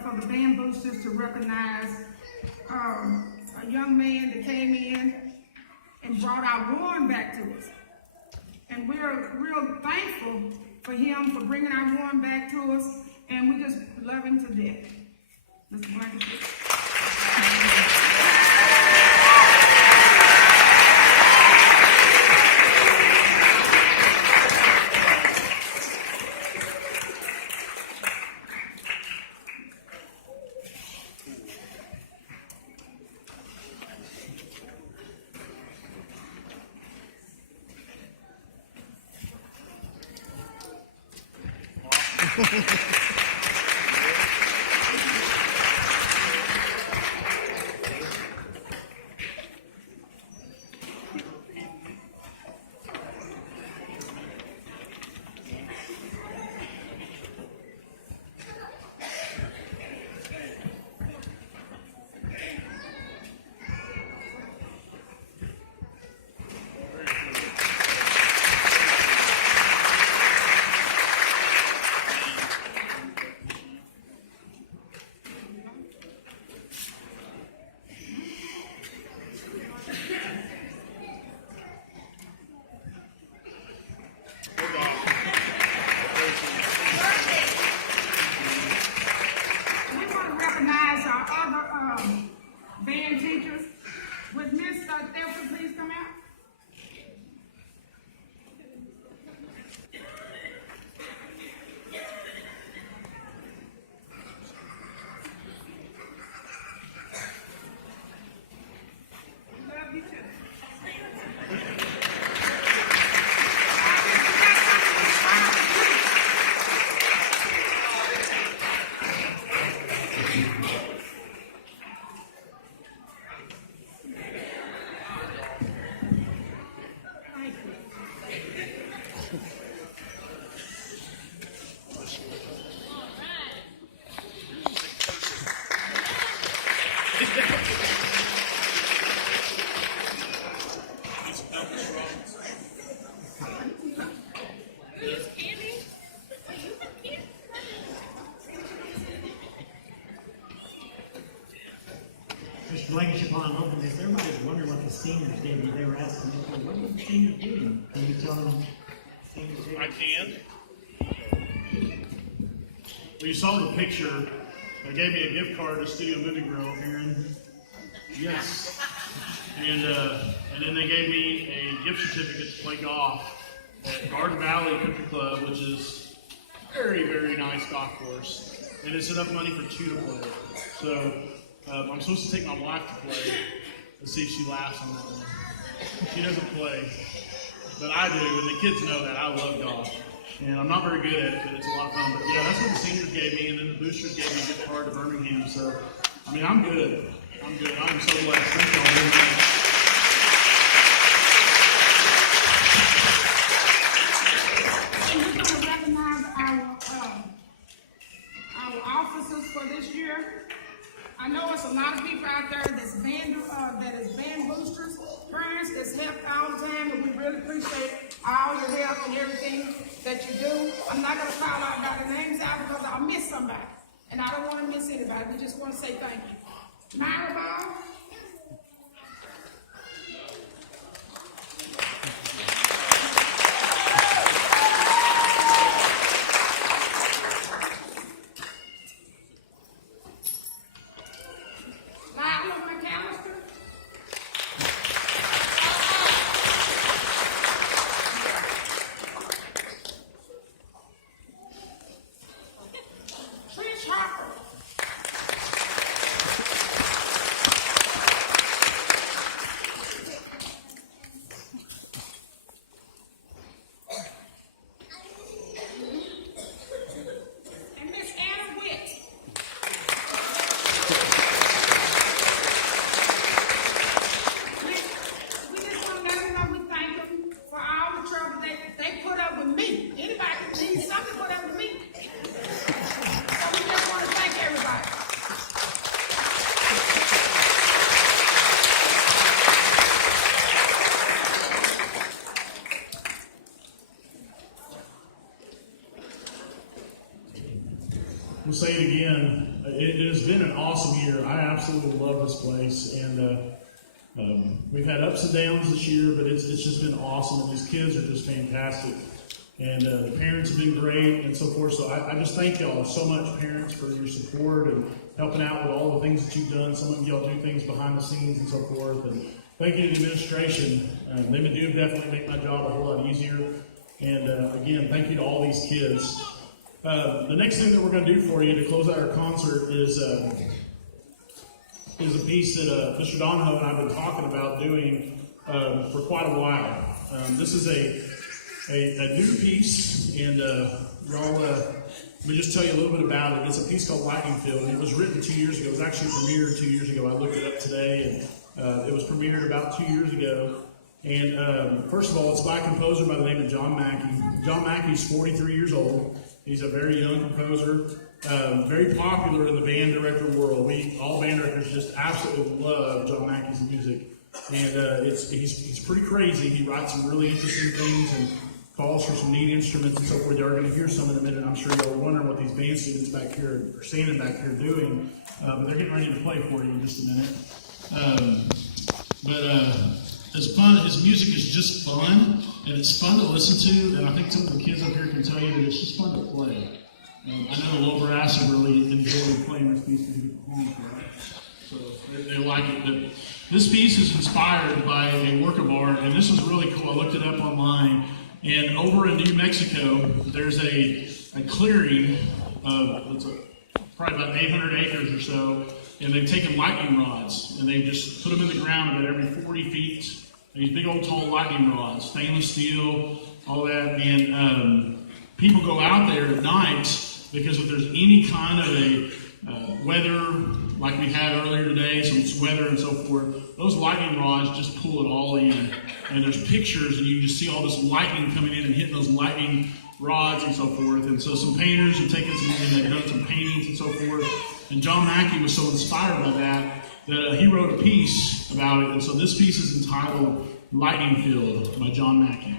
for the band boosters to recognize a young man that came in and brought our Warren back to us. And we're real thankful for him for bringing our Warren back to us, and we just love him to death. Mr. Blankenship. Band teachers. Would Miss Thelford please come out? Love you too. Mr. Blankenship, while I'm opening this, everybody's wondering what the seniors did. They were asking me, what did the seniors do? Can you tell them? I can. Well, you saw the picture. They gave me a gift card to Studio Movie Grill here in, yes. And then they gave me a gift certificate to play golf at Garden Valley Country Club, which is very, very nice golf course. And it's enough money for two to play. So I'm supposed to take my wife to play. Let's see if she laughs on that one. She doesn't play, but I do, and the kids know that. I love golf. And I'm not very good at it, but it's a lot of fun. But yeah, that's what the seniors gave me, and then the boosters gave me a gift card to Birmingham. So, I mean, I'm good. I'm good. I'm so blessed. Thank you all very much. And we're going to recognize our officers for this year. I know it's a lot of people out there that is band boosters, parents that's helped all the time, and we really appreciate all your help and everything that you do. I'm not going to call out by the names out because I'll miss somebody, and I don't want to miss anybody. We just want to say thank you. Myra Ball. We'll say it again. it has been an awesome year. I absolutely love this place, and we've had ups and downs this year, but it's just been awesome, and these kids are just fantastic. And the parents have been great and so forth. So I just thank y'all so much, parents, for your support and helping out with all the things that you've done. Some of y'all do things behind the scenes and so forth. And thank you to the administration. They do definitely make my job a whole lot easier. And again, thank you to all these kids. The next thing that we're going to do for you to close out our concert is a piece that Mr. Donahoe and I have been talking about doing for quite a while. This is a new piece, and y'all, let me just tell you a little bit about it. It's a piece called Lightning Field, and it was written 2 years ago. It was actually premiered 2 years ago. I looked it up today, and it was premiered about 2 years ago. And first of all, it's by a composer by the name of John Mackey. John Mackey's 43 years old. He's a very young composer, very popular in the band director world. All band directors just absolutely love John Mackey's music. And he's pretty crazy. He writes some really interesting things and calls for some neat instruments and so forth. You're going to hear some in a minute. I'm sure y'all are wondering what these band students back here are standing back here doing. But they're getting ready to play for you in just a minute. It's fun. His music is just fun, and it's fun to listen to. And I think some of the kids up here can tell you that it's just fun to play. I know Low Brass have really enjoyed playing this piece because you get home for it. So they like it. But this piece is inspired by a work of art, and this is really cool. I looked it up online. And over in New Mexico, there's a clearing of probably about 800 acres or so, and they've taken lightning rods, and they've just put them in the ground about every 40 feet. These big old tall lightning rods, stainless steel, all that. And people go out there at night because if there's any kind of a weather, like we had earlier today, some weather and so forth, those lightning rods just pull it all in. And there's pictures, and you just see all this lightning coming in and hitting those lightning rods and so forth. And so some painters have taken some, and they've done some paintings and so forth. And John Mackey was so inspired by that he wrote a piece about it. And so this piece is entitled Lightning Field by John Mackey.